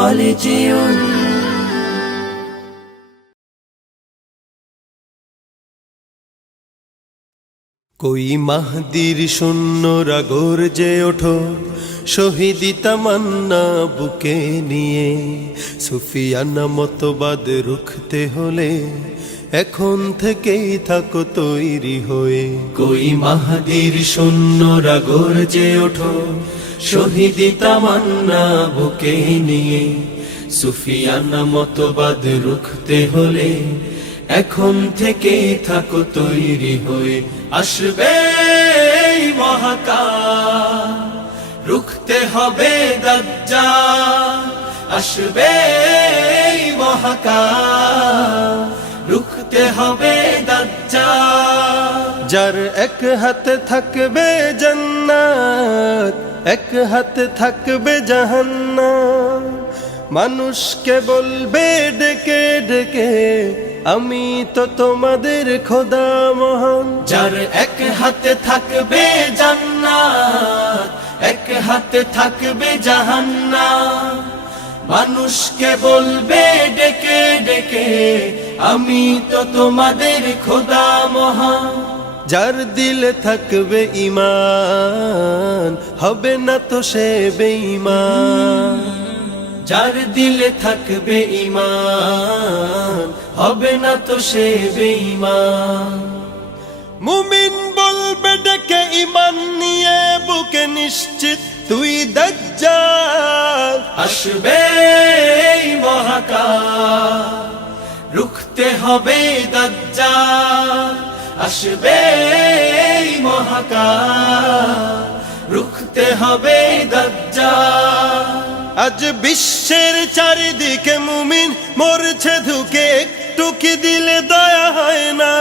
خالدون कोई মাহদির শূন্যরা গর্জে ওঠো শহীদি তামান্না বুকে নিয়ে সুফিয়ানা মতবাদ রুখতে হলে এখন থেকেই থাকো তৈরি হয়ে कोई মাহদির শূন্যরা গর্জে ওঠো শহীদি তামান্না বুকে নিয়ে সুফিয়ানা মতবাদ রুখতে হলে এখন থেকে থাকো তৈরি হয়ে আসবে মহাকাল রুখতে হবে দাজ্জাল আসবে মহাকাল রুখতে হবে দাজ্জাল যার এক হাতে থাকবে জান্নাত এক হাতে থাকবে জাহান্নাম মানুষকে বলবে ডেকে ডেকে আমি তো তোমাদের খোদা মহান যার এক হাতে থাকবে জান্নাত এক হাতে থাকবে জাহান্নাম মানুষকে বলবে ডেকে ডেকে আমি তো তোমাদের খোদা মহান যার দিলে থাকবে ঈমান হবে না তো সে বেঈমান যার দিলে থাকবে ঈমান হবে না তো সে বেঈমান মুমিন বলবে ডেকে ঈমান নিয়ে বুকে নিশ্চিত তুই দাজ্জাল আসবে মহাকাল রুখতে হবে দাজ্জাল আসবে মহাকাল রুখতে হবে দাজ্জাল আজ বিশ্বের চারিদিকে মুমিন মরছে ধুকে একটু কি দিলে দয়া হয় না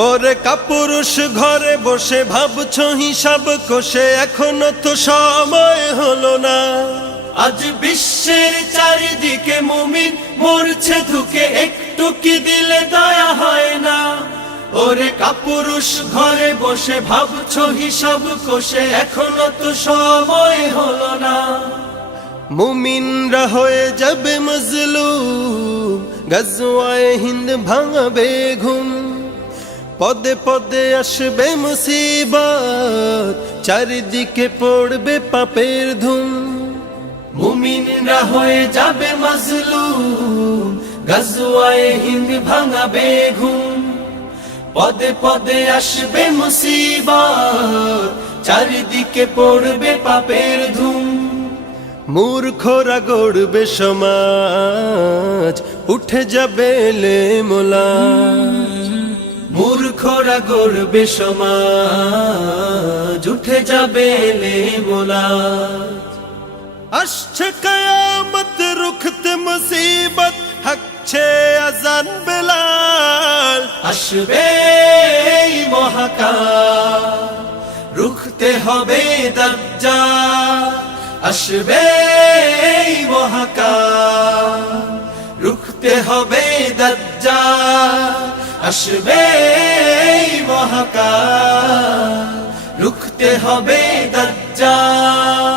ওরে কাপুরুষ ঘরে বসে ভাবছো হিসাব কষে এখনো তো সময় হলো না আজ বিশ্বের চারিদিকে মুমিন মরছে ধুকে একটু কি দিলে দয়া হয় না ওরে কাপুরুষ ঘরে বসে ভাবছো হিসাব কষে এখনো তো সময় হলো না মুমিনরা হয়ে যাবে মজলুম গজওয়ায়ে হিন্দ ভাঙাবে ঘুম পদে পদে আসবে মুসিবত চারিদিকে পড়বে পাপের ধুম মুমিনরা হয়ে যাবে মজলুম গজওয়ায়ে হিন্দ ভাঙাবে ঘুম পদে পদে আসবে মুসিবত চারিদিকে পড়বে পাপের ধুম মূর্খরা গড়বে সমাজ উঠে যাবে লেমোলা মূর্খরা গড়বে সমাজ উঠে যাবে লেমোলা আসছে কিয়ামত রুখতে মুসিবত হাকছে আজান বেলাল আসবে মহাকাল রুখতে হবে দাজ্জাল আসবে মহাকাল রুখতে হবে দাজ্জাল আসবে মহাকাল রুখতে হবে দাজ্জাল